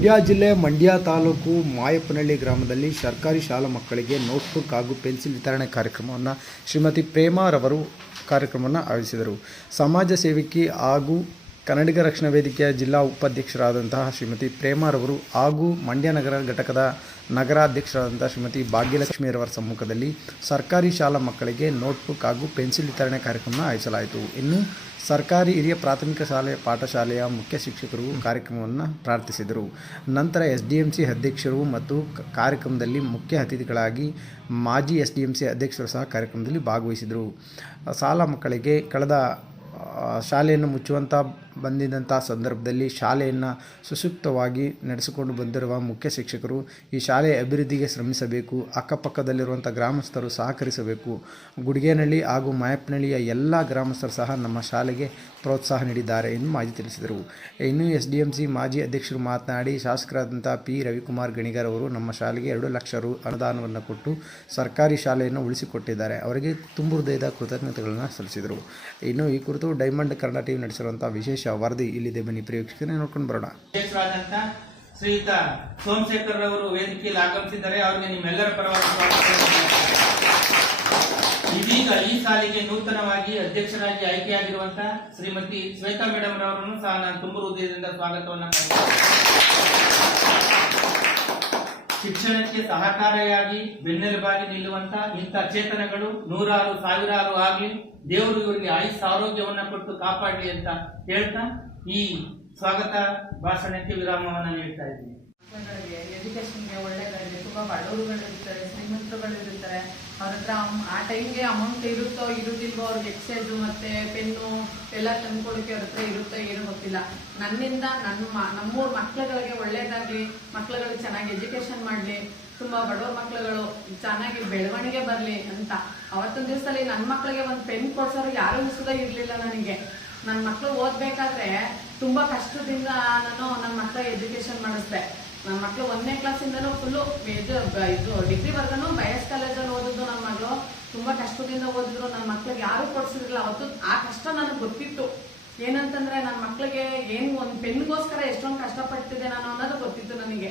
ಮಂಡ್ಯ ಜಿಲ್ಲೆ ಮಂಡ್ಯ ತಾಲೂಕು ಮಾಯಪ್ಪನಹಳ್ಳಿ ಗ್ರಾಮದಲ್ಲಿ ಸರ್ಕಾರಿ ಶಾಲಾ ಮಕ್ಕಳಿಗೆ ನೋಟ್ಬುಕ್ ಹಾಗೂ ಪೆನ್ಸಿಲ್ ವಿತರಣೆ ಕಾರ್ಯಕ್ರಮವನ್ನು ಶ್ರೀಮತಿ ಪ್ರೇಮಾರವರು ಕಾರ್ಯಕ್ರಮವನ್ನು ಆಯೋಜಿಸಿದರು. ಸಮಾಜ ಸೇವಕಿ ಹಾಗೂ ಕನ್ನಡಿಗ ರಕ್ಷಣಾ ವೇದಿಕೆಯ ಜಿಲ್ಲಾ ಉಪಾಧ್ಯಕ್ಷರಾದಂತಹ ಶ್ರೀಮತಿ ಪ್ರೇಮಾರವರು ಹಾಗೂ ಮಂಡ್ಯ ನಗರ ಘಟಕದ ನಗರಾಧ್ಯಕ್ಷರಾದಂಥ ಶ್ರೀಮತಿ ಭಾಗ್ಯಲಕ್ಷ್ಮಿಯರವರ ಸಮ್ಮುಖದಲ್ಲಿ ಸರ್ಕಾರಿ ಶಾಲಾ ಮಕ್ಕಳಿಗೆ ನೋಟ್ಬುಕ್ ಹಾಗೂ ಪೆನ್ಸಿಲ್ ವಿತರಣೆ ಕಾರ್ಯಕ್ರಮ ಆಯೋಜಿಸಲಾಯಿತು. ಇನ್ನು ಸರ್ಕಾರಿ ಹಿರಿಯ ಪ್ರಾಥಮಿಕ ಶಾಲೆ, ಪಾಠಶಾಲೆಯ ಮುಖ್ಯ ಶಿಕ್ಷಕರು ಕಾರ್ಯಕ್ರಮವನ್ನು ಪ್ರಾರ್ಥಿಸಿದರು. ನಂತರ ಎಸ್ ಡಿ ಎಂ ಸಿ ಅಧ್ಯಕ್ಷರು ಮತ್ತು ಕಾರ್ಯಕ್ರಮದಲ್ಲಿ ಮುಖ್ಯ ಅತಿಥಿಗಳಾಗಿ ಮಾಜಿ ಎಸ್ ಡಿ ಎಂ ಸಿ ಅಧ್ಯಕ್ಷರು ಸಹ ಕಾರ್ಯಕ್ರಮದಲ್ಲಿ ಭಾಗವಹಿಸಿದರು. ಶಾಲಾ ಮಕ್ಕಳಿಗೆ ಕಳೆದ ಶಾಲೆಯನ್ನು ಮುಚ್ಚುವಂಥ ಬಂದಿದ್ದಂಥ ಸಂದರ್ಭದಲ್ಲಿ ಶಾಲೆಯನ್ನು ಸುಸೂಕ್ತವಾಗಿ ನಡೆಸಿಕೊಂಡು ಬಂದಿರುವ ಮುಖ್ಯ ಶಿಕ್ಷಕರು ಈ ಶಾಲೆಯ ಅಭಿವೃದ್ಧಿಗೆ ಶ್ರಮಿಸಬೇಕು, ಅಕ್ಕಪಕ್ಕದಲ್ಲಿರುವಂಥ ಗ್ರಾಮಸ್ಥರು ಸಹಕರಿಸಬೇಕು. ಗುಡಿಗೇನಹಳ್ಳಿ ಹಾಗೂ ಮಾಯಪ್ಪನಹಳ್ಳಿಯ ಎಲ್ಲ ಗ್ರಾಮಸ್ಥರು ಸಹ ನಮ್ಮ ಶಾಲೆಗೆ ಪ್ರೋತ್ಸಾಹ ನೀಡಿದ್ದಾರೆ ಎಂದು ಮಾಜಿ ತಿಳಿಸಿದರು. ಇನ್ನು ಎಸ್ ಡಿ ಎಂ ಸಿ ಮಾಜಿ ಅಧ್ಯಕ್ಷರು ಮಾತನಾಡಿ, ಶಾಸಕರಾದಂಥ ಪಿ. ರವಿಕುಮಾರ್ ಗಣಿಗರ್ ಅವರು ನಮ್ಮ ಶಾಲೆಗೆ ಎರಡು ಲಕ್ಷ ರು ಅನುದಾನವನ್ನು ಕೊಟ್ಟು ಸರ್ಕಾರಿ ಶಾಲೆಯನ್ನು ಉಳಿಸಿಕೊಟ್ಟಿದ್ದಾರೆ. ಅವರಿಗೆ ತುಂಬು ಹೃದಯದ ಕೃತಜ್ಞತೆಗಳನ್ನು ಸಲ್ಲಿಸಿದರು. ಇನ್ನು ಈ ಕುರಿತು ಡೈಮಂಡ್ ಕರ್ನಾಟಕ ಟಿವಿ ನಡೆಸಿರುವಂಥ ವಿಶೇಷ ವರದಿ ಇಲ್ಲಿದೆ. ಬನ್ನಿ, ಪ್ರೇಕ್ಷಕರೇ, ನೋಡ್ಕೊಂಡು ಬರೋಣ. ಶ್ರೀಯುತ ಸೋಮಶೇಖರ್ ಅವರು ವೇದಿಕೆಯಲ್ಲಿ ಆಗಮಿಸಿದ್ದಾರೆ. ಅವರಿಗೆ ನಿಮ್ಮೆಲ್ಲರ ಪರವಾಗಿ ಇದೀಗ ಈ ಸಾಲಿಗೆ ನೂತನವಾಗಿ ಅಧ್ಯಕ್ಷರಾಗಿ ಆಯ್ಕೆಯಾಗಿರುವಂತ ಶ್ರೀಮತಿ ಶ್ವೇತಾ ಮೇಡಮ್ ರವರನ್ನು ಸಹ ನಾನು ತುಂಬ ಹೃದಯದಿಂದ ಸ್ವಾಗತವನ್ನು. ಶಿಕ್ಷಣಕ್ಕೆ ಸಹಕಾರಿಯಾಗಿ ಬೆನ್ನೆಲುಬಾಗಿ ನಿಲ್ಲುವಂತ ಇಂಥ ಚೇತನಗಳು ನೂರಾರು, ಸಾವಿರಾರು ಆಗಲಿ ದೇವರು ಇವರಿಗೆ ಆಯುಸ್ ಆರೋಗ್ಯವನ್ನು ಕೊಟ್ಟು ಕಾಪಾಡಲಿ ಅಂತ ಹೇಳ್ತಾ ಈ ಸ್ವಾಗತ ಭಾಷಣಕ್ಕೆ ವಿರಾಮವನ್ನು ನೀಡ್ತಾ ಇದ್ದೀನಿ. ಮಕ್ಕಳುಗಳಿಗೆ ಎಜುಕೇಶನ್ಗೆ ಒಳ್ಳೆಯದಾಗಲಿ ತುಂಬ ಬಡವರುಗಳಿರ್ತಾರೆ, ಶ್ರೀಮಂತರುಗಳಿರ್ತಾರೆ. ಅವ್ರ ಹತ್ರ ಆ ಟೈಮ್ಗೆ ಅಮೌಂಟ್ ಇರುತ್ತೋ ಇರುದಿಲ್ವೋ ಅವ್ರಿಗೆ ಎಕ್ಸೈಸು ಮತ್ತೆ ಪೆನ್ನು ಎಲ್ಲ ತಂದ್ಕೊಳಕ್ಕೆ ಅವ್ರ ಹತ್ರ ಇರುತ್ತೋ ಏನೋ ಗೊತ್ತಿಲ್ಲ. ನನ್ನಿಂದ ನಮ್ಮ ನಮ್ಮೂರ ಮಕ್ಳುಗಳಿಗೆ ಒಳ್ಳೇದಾಗ್ಲಿ ಮಕ್ಳುಗಳಿಗೆ ಚೆನ್ನಾಗಿ ಎಜುಕೇಷನ್ ಮಾಡಲಿ, ತುಂಬ ಬಡವ್ರ ಮಕ್ಳುಗಳು ಚೆನ್ನಾಗಿ ಬೆಳವಣಿಗೆ ಬರಲಿ ಅಂತ. ಅವತ್ತೊಂದು ದಿವಸದಲ್ಲಿ ನನ್ನ ಮಕ್ಕಳಿಗೆ ಒಂದು ಪೆನ್ ಕೊಡ್ಸೋರು ಯಾರು ಉಸಿದ ಇರಲಿಲ್ಲ ನನಗೆ. ನನ್ನ ಮಕ್ಕಳು ಓದ್ಬೇಕಾದ್ರೆ ತುಂಬಾ ಕಷ್ಟದಿಂದ ನಾನು ನನ್ನ ಮಕ್ಕಳ ಎಜುಕೇಷನ್ ಮಾಡಿಸ್ದೆ. ನನ್ನ ಮಕ್ಕಳು ಒಂದನೇ ಕ್ಲಾಸ್ ಫುಲ್ಲು ಫುಲ್ ಬ- ಇದು ಡಿಗ್ರಿ ವರ್ಗನು ಬಯಸ್ ಕಾಲೇಜಲ್ಲಿ ಓದಿದ್ದು ನನ್ನ ಮಗಳು. ತುಂಬಾ ಕಷ್ಟದಿಂದ ಓದಿದ್ರು. ನನ್ನ ಮಕ್ಳಿಗೆ ಯಾರು ಕೊಡ್ಸಿರ್ಲಿಲ್ಲ. ಅವತ್ತು ಆ ಕಷ್ಟ ನನಗೆ ಗೊತ್ತಿತ್ತು. ಏನಂತಂದ್ರೆ ನನ್ನ ಮಕ್ಳಿಗೆ ಏನು ಒಂದು ಪೆನ್ಗೋಸ್ಕರ ಎಷ್ಟೊಂದು ಕಷ್ಟಪಡ್ತಿದ್ದೆ ನಾನು ಅನ್ನೋದು ಗೊತ್ತಿತ್ತು ನನಗೆ.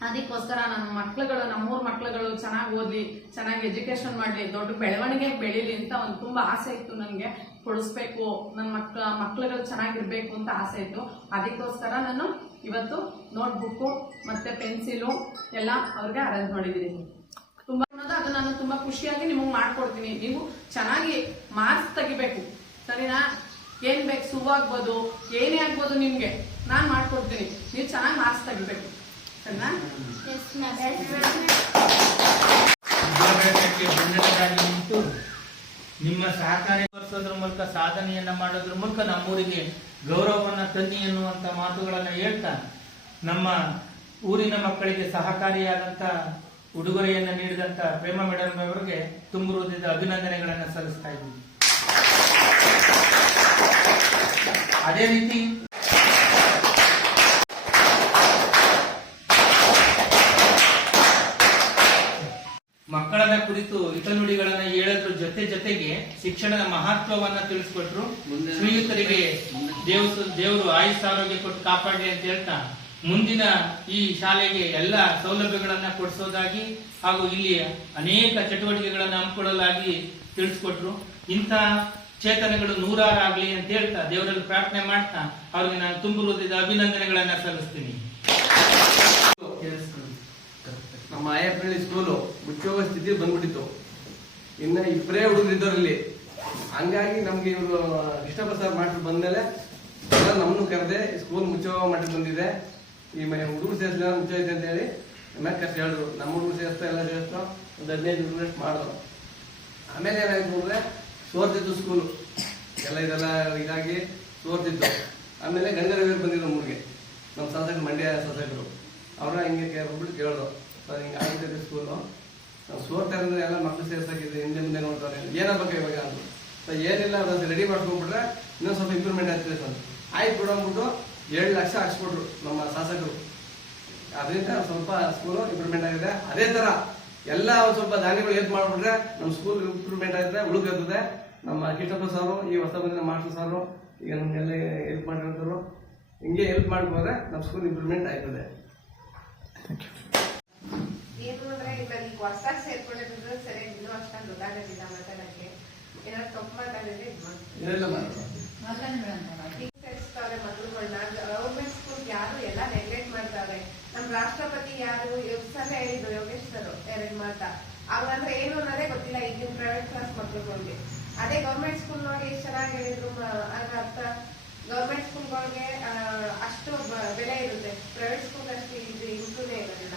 ಅದಕ್ಕೋಸ್ಕರ ನನ್ನ ಮಕ್ಳುಗಳು ನಮ್ಮೂರ್ ಮಕ್ಳುಗಳು ಚೆನ್ನಾಗಿ ಓದ್ಲಿ, ಚೆನ್ನಾಗಿ ಎಜುಕೇಶನ್ ಮಾಡಲಿ, ದೊಡ್ಡ ಬೆಳವಣಿಗೆ ಬೆಳೀಲಿ ಅಂತ ಒಂದು ತುಂಬ ಆಸೆ ಇತ್ತು ನನಗೆ. ಕೊಡಿಸ್ಬೇಕು. ನನ್ನ ಮಕ್ಳ, ಮಕ್ಳುಗಳು ಚೆನ್ನಾಗಿರ್ಬೇಕು ಅಂತ ಆಸೆ ಇತ್ತು. ಅದಕ್ಕೋಸ್ಕರ ನಾನು ಇವತ್ತು ನೋಟ್ಬುಕ್ಕು ಮತ್ತೆ ಪೆನ್ಸಿಲು ಎಲ್ಲ ಅವ್ರಿಗೆ ಅರೇಂಜ್ ಮಾಡಿದ್ದೀನಿ ತುಂಬಾ ಅನ್ನೋದು ಅದು ನಾನು ತುಂಬಾ ಖುಷಿಯಾಗಿ ನಿಮಗೆ ಮಾಡ್ಕೊಡ್ತೀನಿ. ನೀವು ಚೆನ್ನಾಗಿ ಮಾರ್ಕ್ಸ್ ತೆಗಿಬೇಕು. ಸರಿನಾ? ಏನ್ ಬೇಕು? ಸೂ ಆಗ್ಬೋದು ಏನೇ ಆಗ್ಬೋದು ನಿಮ್ಗೆ. ನಾನು ಮಾಡ್ಕೊಡ್ತೀನಿ. ನೀವು ಚೆನ್ನಾಗಿ ಮಾರ್ಕ್ಸ್ ತೆಗಿಬೇಕು. ಸರಿನಾ? ನಿಮ್ಮ ಸಹಕಾರಿ ಮೂಲಕ ಸಾಧನೆಯನ್ನ ಮಾಡೋದ್ರ ಮೂಲಕ ನಮ್ಮೂರಿಗೆ ಗೌರವವನ್ನ ತನ್ನಿ ಎನ್ನುವಂಥ ಮಾತುಗಳನ್ನು ಹೇಳ್ತಾ ನಮ್ಮ ಊರಿನ ಮಕ್ಕಳಿಗೆ ಸಹಕಾರಿಯಾದಂಥ ಉಡುಗೊರೆಯನ್ನು ನೀಡಿದಂಥ ಪ್ರೇಮ ಮೇಡಮ್ ಅವರಿಗೆ ತುಂಬ ಹೃದಯದ ಅಭಿನಂದನೆಗಳನ್ನು ಸಲ್ಲಿಸ್ತಾ ಇದ್ದೀನಿ. ಅದೇ ರೀತಿ ಮಕ್ಕಳನ್ನ ಕುರಿತು ಹಿತನುಡಿಗಳನ್ನ ಜೊತೆ ಜೊತೆಗೆ ಶಿಕ್ಷಣದ ಮಹತ್ವವನ್ನ ತಿಳಿಸ್ಕೊಟ್ರು. ಶ್ರೀಯುತರಿಗೆ ದೇವ ದೇವರು ಆಯುಷ್ ಆರೋಗ್ಯ ಕೊಟ್ಟು ಕಾಪಾಡಿ ಅಂತ ಹೇಳ್ತಾ ಮುಂದಿನ ಈ ಶಾಲೆಗೆ ಎಲ್ಲ ಸೌಲಭ್ಯಗಳನ್ನ ಕೊಡಿಸೋದಾಗಿ ಹಾಗೂ ಇಲ್ಲಿ ಅನೇಕ ಚಟುವಟಿಕೆಗಳನ್ನ ಹಮ್ಮಿಕೊಳ್ಳಲಾಗಿ ತಿಳಿಸ್ಕೊಟ್ರು. ಇಂಥ ಚೇತನಗಳು ನೂರಾರಾಗ್ಲಿ ಅಂತ ಹೇಳ್ತಾ ದೇವರಲ್ಲಿ ಪ್ರಾರ್ಥನೆ ಮಾಡ್ತಾ ಅವ್ರಿಗೆ ನಾನು ತುಂಬ ಹೃದಯದ ಅಭಿನಂದನೆಗಳನ್ನ ಸಲ್ಲಿಸ್ತೀನಿ. ನಮ್ಮ ಆಯಪ್ಪಳ್ಳಿ ಸ್ಕೂಲು ಮುಚ್ಚೋಗೋ ಸ್ಥಿತಿ ಬಂದ್ಬಿಟ್ಟಿತ್ತು. ಇನ್ನ ಇಬ್ಬರೇ ಹುಡುಗರು ಇದ್ದವ್ರಲ್ಲಿ ಹಂಗಾಗಿ ನಮ್ಗೆ ಇವರು ಕೃಷ್ಣ ಪ್ರಸಾದ್ ಮಾಸ್ಟರ್ ಬಂದ್ಮೇಲೆ ಎಲ್ಲ ನಮ್ಮನ್ನು ಕರೆದೆ ಸ್ಕೂಲ್ ಮುಚ್ಚೋ ಮಾಡಿ ಬಂದಿದೆ. ಈ ಮನೆ ಹುಡುಗರು ಸೇರಿಸಿದ ಮುಚ್ಚೋಯ್ತೆ ಅಂತ ಹೇಳಿ ಆಮೇಲೆ ಕಷ್ಟ ಹೇಳಿದ್ರು. ನಮ್ಮ ಹುಡುಗರು ಸೇರಿಸ್ತಾ ಎಲ್ಲ ಸೇರಿಸ್ತಾ ಒಂದು ಹದಿನೈದು ಹುಡುಗರಷ್ಟು ಮಾಡಿದ್ರು. ಆಮೇಲೆ ಏನಾಯ್ತು ಅಂದ್ರೆ ಸೋರ್ತಿದ್ದು ಸ್ಕೂಲು ಎಲ್ಲ ಇದೆಲ್ಲ ಇದಾಗಿ ಸೋರ್ತಿದ್ದು ಆಮೇಲೆ ಗಂಗರವಿಯರು ಬಂದಿದ್ರು ನಮಗೆ ನಮ್ಮ ಶಾಸಕರು ಮಂಡ್ಯ ಸಾಸಕರು ಅವ್ರನ್ನ ಹಿಂಗೆ ಕೇಳ್ಬಿಟ್ಟು ಕೇಳೋದು ಸರ್, ಹಿಂಗೆ ಆಗಿದೆ ಸ್ಕೂಲು ನಾವು ಸೋರ್ತಾ ಇದ್ರೆ ಎಲ್ಲ ಮಕ್ಕಳು ಸೇರ್ಸಾಕಿದ್ರೆ ಹಿಂದೆ ಮುಂದೆ ನೋಡ್ತಾರೆ. ಏನಾಗಬೇಕು ಇವಾಗ ಅಂತ. ಏನಿಲ್ಲ ಅದನ್ನ ರೆಡಿ ಮಾಡ್ಕೊಂಡ್ಬಿಟ್ರೆ ಇನ್ನೊಂದು ಸ್ವಲ್ಪ ಇಂಪ್ರೂವ್ಮೆಂಟ್ ಆಗ್ತದೆ ಸರ್. ಆಯ್ತು ಬಿಡೋಂಬಿಟ್ಟು ಅಂದ್ಬಿಟ್ಟು ಏಳು ಲಕ್ಷ ಹಾಕ್ಸ್ಬಿಟ್ರು ನಮ್ಮ ಶಾಸಕರು. ಅದರಿಂದ ಸ್ವಲ್ಪ ಸ್ಕೂಲು ಇಂಪ್ರೂವ್ಮೆಂಟ್ ಆಗಿದೆ. ಅದೇ ತರ ಎಲ್ಲ ಒಂದು ಸ್ವಲ್ಪ ದಾನಿಗಳು ಹೆಲ್ಪ್ ಮಾಡ್ಬಿಟ್ರೆ ನಮ್ಮ ಸ್ಕೂಲ್ ಇಂಪ್ರೂವ್ಮೆಂಟ್ ಆಗಿದೆ ಉಳುಕಿರ್ತದೆ ನಮ್ಮ ಕೃಷ್ಣಪ್ಪ ಸಾರು, ಈ ಹೊಸ ಬಂದಿನ ಮಾಸ್ಟರ್ ಸಾರು, ಈಗ ನಮ್ಗೆಲ್ಲ ಹೆಲ್ಪ್ ಮಾಡಿರ್ತಾರೋ ಹಿಂಗೆ ಹೆಲ್ಪ್ ಮಾಡ್ಬೋದ್ರೆ ನಮ್ಮ ಸ್ಕೂಲ್ ಇಂಪ್ರೂವ್ಮೆಂಟ್ ಆಯ್ತದೆ. ಥ್ಯಾಂಕ್ ಅಂದ್ರೆ ಈಗ ಹೊಸದಾಗಿ ಸೇರ್ಕೊಂಡಿರೋದು ಸರಿ ಇನ್ನೂ ಅಷ್ಟೊಂದು ಗೊತ್ತಾಗೋದಿಲ್ಲ ಮಾತಾಡಕ್ಕೆ. ಏನಾದ್ರು ತಪ್ಪು ಮಾತಾಡಿದ್ರೆ ಇದು ಮಾಡ್ತಾರೆ ಮಕ್ಕಳುಗಳನ್ನ ಗೌರ್ಮೆಂಟ್ ಸ್ಕೂಲ್ ಯಾರು ಎಲ್ಲ ನೆಗ್ಲೆಕ್ಟ್ ಮಾಡ್ತಾರೆ. ನಮ್ ರಾಷ್ಟ್ರಪತಿ ಯಾರು ಸಲ ಹೇಳಿದ್ರು ಯೋಗೇಶ್ ಸರ್ ಎರಡು ಮಾತಾ. ಅವ್ರಂದ್ರೆ ಏನು ಅನ್ನೋದೇ ಗೊತ್ತಿಲ್ಲ ಈಗಿನ ಪ್ರೈವೇಟ್ ಕ್ಲಾಸ್ ಮಕ್ಕಳುಗಳಿಗೆ ಅದೇ ಗೌರ್ಮೆಂಟ್ ಸ್ಕೂಲ್ ನೋಡಿ ಎಷ್ಟು ಚೆನ್ನಾಗಿ ಹೇಳಿದ್ರು ಅದ್ರ ಆಗ ಅರ್ಥ. ಗೌರ್ಮೆಂಟ್ ಸ್ಕೂಲ್ಗಳಿಗೆ ಅಷ್ಟು ಬೆಲೆ ಇರುತ್ತೆ. ಪ್ರೈವೇಟ್ ಸ್ಕೂಲ್ ಅಷ್ಟು ಇದು ಇಂಪ್ರೂವ್ನೇ ಇರೋದಿಲ್ಲ.